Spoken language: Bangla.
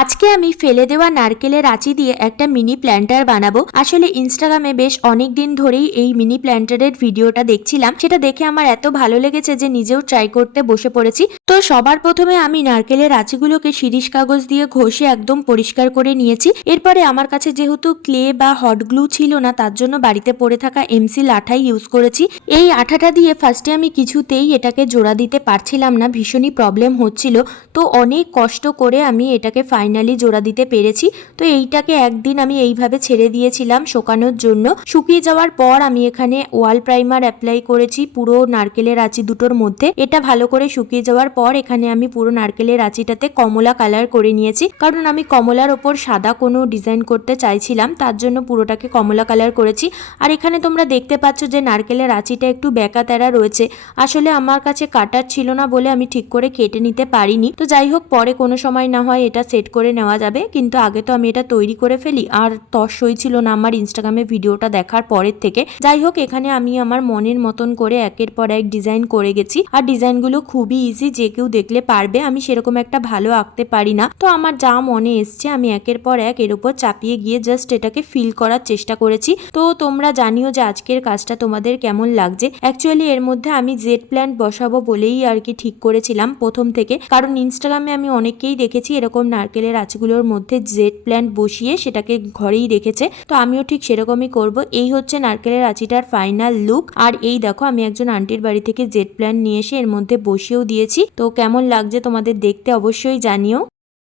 আজকে আমি ফেলে দেওয়া নারকেলের আঁচি দিয়ে একটা মিনি প্ল্যান্টার বানাবো। আসলে ইনস্টাগ্রামে বেশ অনেক দিন ধরেই এই মিনি প্ল্যান্টারের ভিডিওটা দেখছিলাম, সেটা দেখে আমার এত ভালো লেগেছে যে নিজেও ট্রাই করতে বসে পড়েছি। তো সবার প্রথমে আমি নারকেলের আঁচিগুলোকে শিরিষ কাগজ দিয়ে ঘষে একদম পরিষ্কার করে নিয়েছি। এরপরে আমার কাছে যেহেতু ক্লে বা হট গ্লু ছিল না, তার জন্য বাড়িতে পড়ে থাকা এমসিল আঠাই ইউজ করেছি। এই আঠাটা দিয়ে ফার্স্টে আমি কিছুতেই এটাকে জোড়া দিতে পারছিলাম না, ভীষণই প্রবলেম হচ্ছিল। তো অনেক কষ্ট করে আমি এটাকে ফাইনালি জোড়া দিতে পেরেছি। তো এইটাকে একদিন আমি এইভাবে ছেড়ে দিয়েছিলাম শুকানোর জন্য। শুকিয়ে যাওয়ার পর আমি এখানে ওয়াল প্রাইমার অ্যাপ্লাই করেছি পুরো নারকেলের আঁচি দুটোর মধ্যে। এটা ভালো করে শুকিয়ে যাওয়ার পর এখানে আমি পুরো নারকেলের আঁচিটাতে কমলা কালার করে নিয়েছি, কারণ আমি কমলার ওপর সাদা কোনো ডিজাইন করতে চাইছিলাম, তার জন্য পুরোটাকে কমলা কালার করেছি। আর এখানে তোমরা দেখতে পাচ্ছ যে নারকেলের আঁচিটা একটু বেঁকা তেরা রয়েছে। আসলে আমার কাছে কাটার ছিল না বলে আমি ঠিক করে কেটে নিতে পারিনি। তো যাই হোক, পরে কোনো সময় না হয় এটা সেট করে নেওয়া যাবে, কিন্তু আগে তো আমি এটা তৈরি করে ফেলি। আর তস সইছিল না আমার ইনস্টাগ্রামে ভিডিওটা দেখার পরের থেকে। যাই হোক, এখানে আমি আমার মনের মতন করে একের পর এক ডিজাইন করে গেছি। আর ডিজাইনগুলো খুবই ইজি, যে কেউ দেখলে পারবে। আমি সেরকম একটা ভালো আঁকতে পারি না, তো আমার যা মনে এসছে আমি একের পর এক এর উপর চাপিয়ে গিয়ে জাস্ট এটাকে ফিল করার চেষ্টা করেছি। তো তোমরা জানিও যে আজকের কাজটা তোমাদের কেমন লাগছে। অ্যাকচুয়ালি এর মধ্যে আমি জেড প্ল্যান্ট বসাবো বলেই আর কি ঠিক করেছিলাম প্রথম থেকে, কারণ ইনস্টাগ্রামে আমি অনেককেই দেখেছি এরকম নারকেলের আঁচিগুলোর মধ্যে জেড প্ল্যান্ট বসিয়ে সেটাকে ঘরেই রেখেছে। তো আমিও ঠিক সেরকমই করব। এই হচ্ছে নারকেলের আঁচিটার ফাইনাল লুক। আর এই দেখো, আমি একজন আন্টির বাড়ি থেকে জেড প্ল্যান্ট নিয়ে এসে এর মধ্যে বসিয়েও দিয়েছি। তো কেমন লাগছে তোমাদের দেখতে অবশ্যই জানিও।